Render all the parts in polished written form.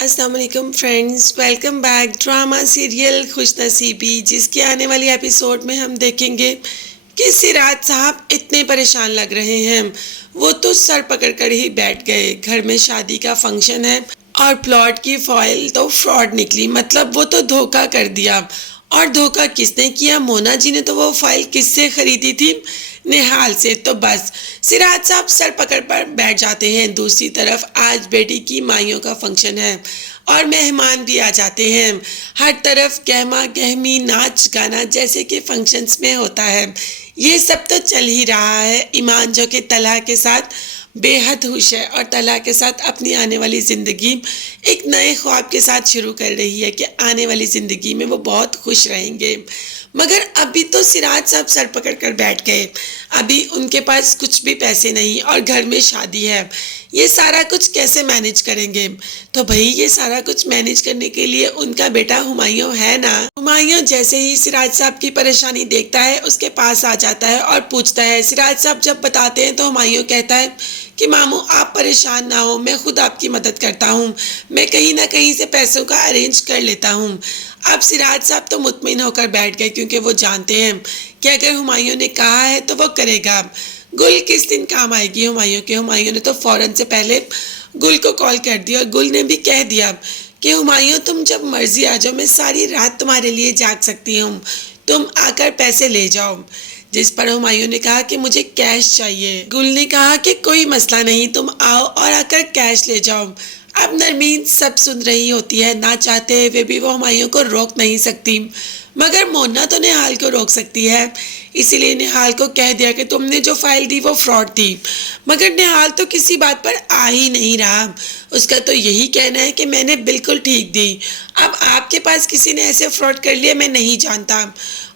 السلام علیکم friends, welcome back drama serial خوش نصیبی، جس کے آنے والی ایپیسوڈ میں ہم دیکھیں گے کہ سراج صاحب اتنے پریشان لگ رہے ہیں۔ وہ تو سر پکڑ کر ہی بیٹھ گئے، گھر میں شادی کا فنکشن ہے اور پلاٹ کی فائل تو فراڈ نکلی، مطلب وہ تو دھوکہ کر دیا۔ اور دھوکہ کس نے کیا؟ مونا جی نے۔ تو وہ فائل کس سے خریدی تھی؟ نہال سے۔ تو بس سراج صاحب سر پکڑ پر بیٹھ جاتے ہیں۔ دوسری طرف آج بیٹی کی مائیوں کا فنکشن ہے اور مہمان بھی آ جاتے ہیں۔ ہر طرف گہما گہمی، ناچ گانا جیسے کہ فنکشنز میں ہوتا ہے۔ یہ سب تو چل ہی رہا ہے۔ ایمان جو کہ طلحہ کے ساتھ بے حد خوش ہے اور طلحہ کے ساتھ اپنی آنے والی زندگی ایک نئے خواب کے ساتھ شروع کر رہی ہے کہ آنے والی زندگی میں وہ بہت خوش رہیں گے۔ مگر ابھی تو سراج صاحب سر پکڑ کر بیٹھ گئے، ابھی ان کے پاس کچھ بھی پیسے نہیں اور گھر میں شادی ہے۔ یہ سارا کچھ کیسے مینج کریں گے؟ تو بھائی یہ سارا کچھ مینج کرنے کے لیے ان کا بیٹا ہمایوں ہے نا۔ ہمایوں جیسے ہی سراج صاحب کی پریشانی دیکھتا ہے اس کے پاس آ جاتا ہے اور پوچھتا ہے۔ سراج صاحب جب بتاتے ہیں تو ہمایوں کہتا ہے کہ ماموں آپ پریشان نہ ہو، میں خود آپ کی مدد کرتا ہوں، میں کہیں نہ کہیں سے پیسوں کا ارینج کر لیتا ہوں۔ اب سراج صاحب تو مطمئن ہو کر بیٹھ گئے کیونکہ وہ جانتے ہیں کہ اگر ہمایوں نے کہا ہے تو وہ کرے گا۔ گل کس دن کام آئے گی ہمایوں کے؟ ہمایوں نے تو فوراً سے پہلے گل کو کال کر دیا اور گل نے بھی کہہ دیا کہ ہمایوں تم جب مرضی آ جاؤ، میں ساری رات تمہارے لیے جاگ سکتی ہوں، تم آ کر پیسے لے جاؤ۔ جس پر ہمایوں نے کہا کہ مجھے کیش چاہیے۔ گل نے کہا کہ کوئی مسئلہ نہیں، تم آؤ اور آ کر کیش لے جاؤ۔ اب نرمین سب سن رہی ہوتی ہے، نہ چاہتے ہوئے بھی وہ ہمایوں کو روک نہیں سکتی، مگر مونا تو نہال کو روک سکتی ہے۔ اسی لیے نہال کو کہہ دیا کہ تم نے جو فائل دی وہ فراڈ تھی، مگر نہال تو کسی بات پر آ ہی نہیں رہا۔ اس کا تو یہی کہنا ہے کہ میں نے بالکل ٹھیک دی، اب آپ کے پاس کسی نے ایسے فراڈ کر لیا میں نہیں جانتا،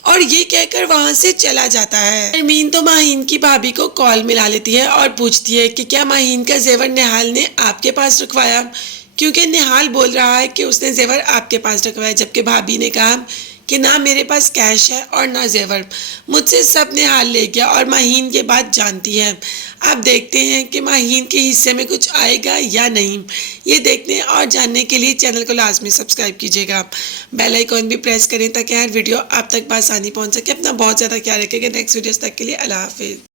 اور یہ کہہ کر وہاں سے چلا جاتا ہے۔ نرمین تو ماہین کی بھابھی کو کال ملا لیتی ہے اور پوچھتی ہے کہ کیا ماہین کا زیور نہال نے آپ کے پاس رکھوایا، کیونکہ نہال بول رہا ہے کہ اس نے زیور آپ کے پاس رکھوایا، جبکہ بھابھی نے کہا کہ نہ میرے پاس کیش ہے اور نہ زیور، مجھ سے سب نہال لے گیا اور ماہین یہ بات جانتی ہے۔ اب دیکھتے ہیں کہ ماہین کے حصے میں کچھ آئے گا یا نہیں۔ یہ دیکھنے اور جاننے کے لیے چینل کو لازمی سبسکرائب کیجیے گا، بیل آئیکن بھی پریس کریں تاکہ ہر ویڈیو آپ تک بآسانی پہنچ سکے۔ اپنا بہت زیادہ خیال رکھیں گا۔ نیکسٹ ویڈیوز تک کے لیے اللہ حافظ۔